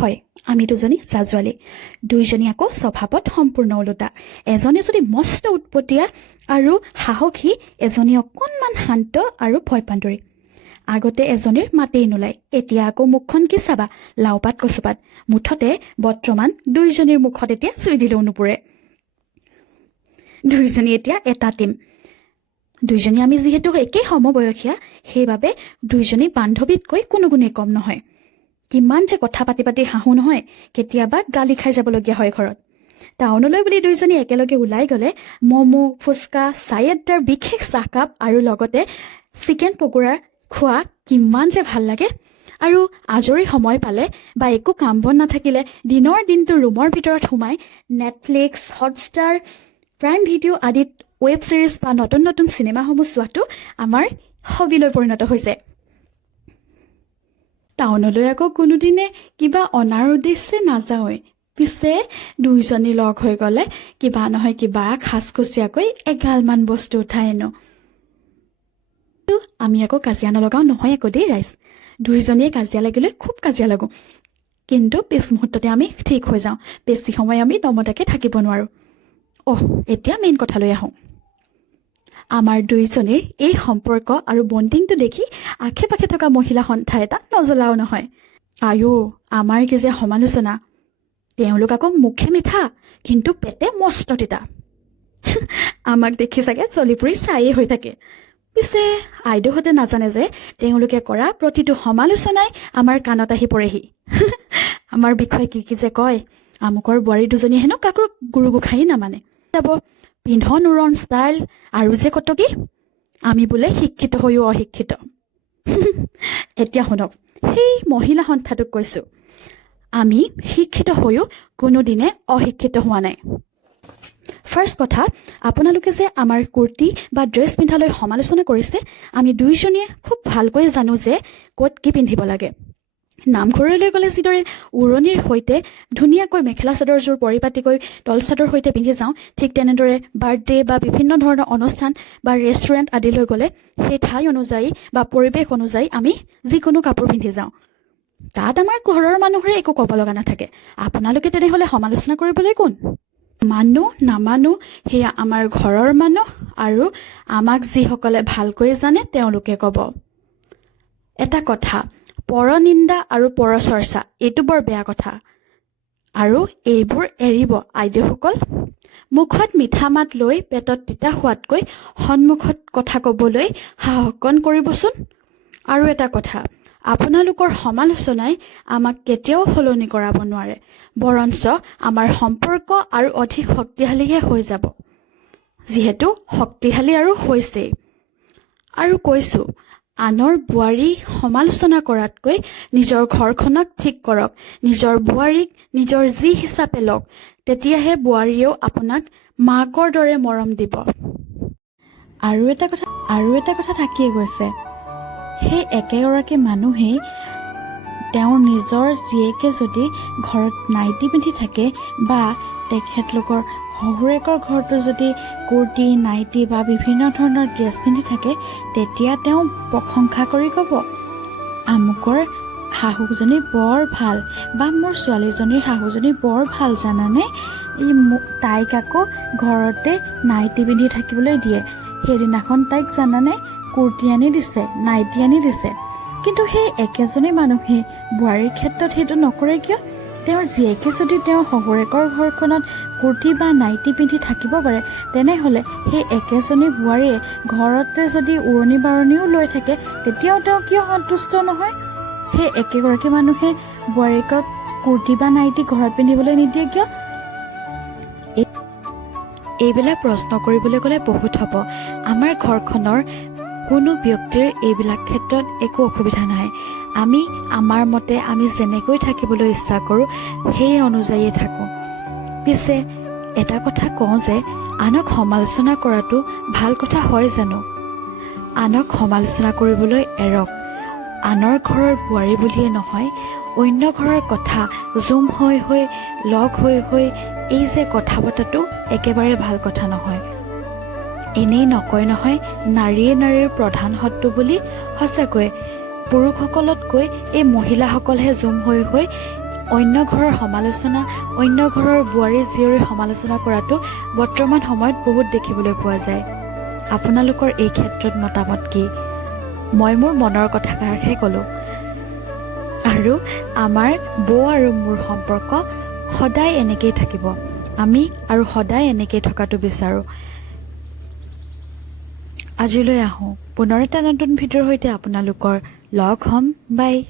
হয় আমি দুজনী জাজোৱালী, দুইজনী আকৌ স্বভাৱত সম্পূৰ্ণ ওলোটা। এজনী যদি মস্ত উৎপতীয়া আৰু সাহসী, এজনী অকণমান শান্ত আৰু ভয়পান্দৰী। আগতে এজনীৰ মাতেই নোলায়, এতিয়া আকৌ মুখখন কি চাবা, লাওপাত কচুপাত। মুঠতে বৰ্তমান দুইজনীৰ মুখত এতিয়া চুই দিলেও নুপুৰে। দুইজনী এতিয়া এটা টিম। দুইজনী আমি যিহেতু একেই সমবয়সীয়া, সেইবাবে দুইজনী বান্ধৱীতকৈ কোনো গুণেই কম নহয়। কিমান যে কথা পাতি পাতি হাঁহো নহয়, কেতিয়াবা গালি খাই যাবলগীয়া হয় ঘৰত। টাউনলৈ বুলি দুইজনী একেলগে ওলাই গ'লে ম'ম', ফুচকা, চাই আড্ডাৰ বিশেষ চাহকাপ আৰু লগতে চিকেন পকোৰা খোৱা কিমান যে ভাল লাগে। আৰু আজৰি সময় পালে বা একো কাম বন নাথাকিলে দিনৰ দিনটো ৰুমৰ ভিতৰত সোমাই নেটফ্লিক্স, হটষ্টাৰ, প্ৰাইম ভিডিঅ' আদিত ৱেব ছিৰিজ বা নতুন নতুন চিনেমাসমূহ চোৱাটো আমাৰ হবিলৈ পৰিণত হৈছে। টাউনলৈ আকৌ কোনোদিনে কিবা অনাৰ উদ্দেশ্যে নাযাওঁৱেই। পিছে দুইজনী লগ হৈ গ'লে কিবা নহয় কিবা খাচখুচীয়াকৈ এগালমান বস্তু উঠাই আনো। আমি আকৌ কাজিয়া নলগাওঁ নহয় আকৌ দেই ৰাইজ। দুইজনীয়ে কাজিয়া লাগিলে খুব কাজিয়া লাগোঁ, কিন্তু পিছ মুহূৰ্ততে আমি ঠিক হৈ যাওঁ। বেছি সময় আমি নমতাকে থাকিব নোৱাৰোঁ। এতিয়া মেইন কথালৈ আহোঁ। আমাৰ দুইজনীৰ এই সম্পৰ্ক আৰু বণ্ডিংটো দেখি আশে পাশে থকা মহিলা সন্থা এটা নজ্বলাও নহয়। আমাৰ কি যে সমালোচনা। তেওঁলোক আকৌ মুখে মিঠা, কিন্তু পেটে মস্ত তিতা। আমাক দেখি চাগে চলি ফুৰি চায়েই হৈ থাকে। পিছে আইদেউহঁতে নাজানে যে তেওঁলোকে কৰা প্ৰতিটো সমালোচনাই আমাৰ কাণত আহি পৰেহি। আমাৰ বিষয়ে কি কি যে কয়। আমুকৰ বোৱাৰী দুজনী হেনো কাকো গুৰু গোসাঁই নামানে, যাব পিন্ধন উৰণ ষ্টাইল আৰু যে কত কি। আমি বোলে শিক্ষিত হৈও অশিক্ষিত। এতিয়া শুনক, সেই মহিলা সন্থাটোক কৈছোঁ, আমি শিক্ষিত হৈও কোনোদিনে অশিক্ষিত হোৱা নাই। ফাৰ্ষ্ট কথা, আপোনালোকে যে আমাৰ কুৰ্তি বা ড্ৰেছ পিন্ধালৈ সমালোচনা কৰিছে, আমি দুইজনীয়ে খুব ভালকৈ জানো যে ক'ত কি পিন্ধিব লাগে। নামঘৰলৈ গ'লে যিদৰে উৰণিৰ সৈতে ধুনীয়াকৈ মেখেলা চাদৰযোৰ পৰিপাটিকৈ তলচাদৰ সৈতে পিন্ধি যাওঁ, ঠিক তেনেদৰে বাৰ্থডে বা বিভিন্ন ধৰণৰ অনুষ্ঠান বা ৰেষ্টুৰেণ্ট আদিলৈ গ'লে সেই ঠাই অনুযায়ী বা পৰিৱেশ অনুযায়ী আমি যিকোনো কাপোৰ পিন্ধি যাওঁ। তাত আমাৰ ঘৰৰ মানুহৰে একো ক'ব লগা নাথাকে। আপোনালোকে তেনেহ'লে সমালোচনা কৰিবলৈ কোন? মানো নামানো সেয়া আমাৰ ঘৰৰ মানুহ আৰু আমাক যিসকলে ভালকৈ জানে তেওঁলোকে ক'ব। এটা কথা, পৰনিন্দা আৰু পৰচৰ্চা এইটো বৰ বেয়া কথা, আৰু এইবোৰ এৰিব আইদেউসকল। মুখত মিঠা মাত লৈ পেটত তিতা হোৱাতকৈ সন্মুখত কথা ক'বলৈ সাহস অকণ কৰিবচোন। আৰু এটা কথা, আপোনালোকৰ সমালোচনাই আমাক কেতিয়াও সলনি কৰাব নোৱাৰে, বৰঞ্চ আমাৰ সম্পৰ্ক আৰু অধিক শক্তিশালীহে হৈ যাব, যিহেতু শক্তিশালী আৰু হৈছেই। আৰু কৈছোঁ, আনৰ বোৱাৰী সমালোচনা কৰাতকৈ নিজৰ ঘৰখনক ঠিক কৰক, নিজৰ বোৱাৰীক নিজৰ যি হিচাপে লওক, তেতিয়াহে বোৱাৰীয়েও আপোনাক মাকৰ দৰে মৰম দিব। আৰু এটা কথা থাকিয়ে গৈছে, সেই একেগৰাকী মানুহেই তেওঁৰ নিজৰ জীয়েকে যদি ঘৰত নাইটি পিন্ধি থাকে বা তেখেতলোকৰ শহুৰেকৰ ঘৰতো যদি কুৰ্তি, নাইটি বা বিভিন্ন ধৰণৰ ড্ৰেছ পিন্ধি থাকে, তেতিয়া তেওঁ প্ৰশংসা কৰি ক'ব, আমুকৰ শাহুজনী বৰ ভাল, বা মোৰ ছোৱালীজনীৰ শাহুজনী বৰ ভাল জানানে, তাইক আকৌ ঘৰতে নাইটি পিন্ধি থাকিবলৈ দিয়ে, সেইদিনাখন তাইক জানানে কুৰ্তি আনি দিছে, নাইটি আনি দিছে। কিন্তু সেই একেজনী মানুহে বোৱাৰীৰ ক্ষেত্ৰত সেইটো নকৰে কিয়? তেওঁৰ জীয়েকে যদি তেওঁৰ শহুৰেকৰ ঘৰখনত কুৰ্তি বা নাইটি পিন্ধি থাকিব পাৰে, তেনেহ'লে সেই একেজনী বোৱাৰীয়ে ঘৰতে যদি উৰণি বাৰণিও লৈ থাকে, তেতিয়াও তেওঁ কিয় সন্তুষ্ট নহয়? সেই একেগৰাকী মানুহে বোৱাৰীকক কুৰ্তি বা নাইটি ঘৰত পিন্ধিবলৈ নিদিয়ে কিয়? এইবিলাক প্ৰশ্ন কৰিবলৈ গ'লে বহুত হ'ব। আমাৰ ঘৰখনৰ কোনো ব্যক্তিৰ এইবিলাক ক্ষেত্ৰত একো অসুবিধা নাই। আমি আমাৰ মতে আমি যেনেকৈ থাকিবলৈ ইচ্ছা কৰোঁ সেই অনুযায়ীয়ে থাকোঁ। পিছে এটা কথা কওঁ যে আনক সমালোচনা কৰাটো ভাল কথা হয় জানো? আনক সমালোচনা কৰিবলৈ এৰক। আনৰ ঘৰৰ বোৱাৰী বুলিয়ে নহয়, অন্য ঘৰৰ কথা জুম হৈ লগ হৈ এই যে কথা পতাটো একেবাৰে ভাল কথা নহয়। এনেই নকয় নহয়, নাৰীয়ে নাৰীৰ প্ৰধান শত্ৰু বুলি। সঁচাকৈ পুৰুষসকলতকৈ এই মহিলাসকলহে জুম হৈ অন্য ঘৰৰ সমালোচনা, অন্য ঘৰৰ বোৱাৰী জীয়ৰীৰ সমালোচনা কৰাটো বৰ্তমান সময়ত বহুত দেখিবলৈ পোৱা যায়। আপোনালোকৰ এই ক্ষেত্ৰত মতামত কি? মই মোৰ মনৰ কথাষাৰহে ক'লোঁ। আৰু আমাৰ বৌ আৰু মোৰ সম্পৰ্ক সদায় এনেকেই থাকিব। আমি আৰু সদায় এনেকেই থকাটো বিচাৰোঁ। আজিলৈ আহোঁ। পুনৰ এটা নতুন ভিডিঅ'ৰ সৈতে আপোনালোকৰ লগ হ'ম। বাই।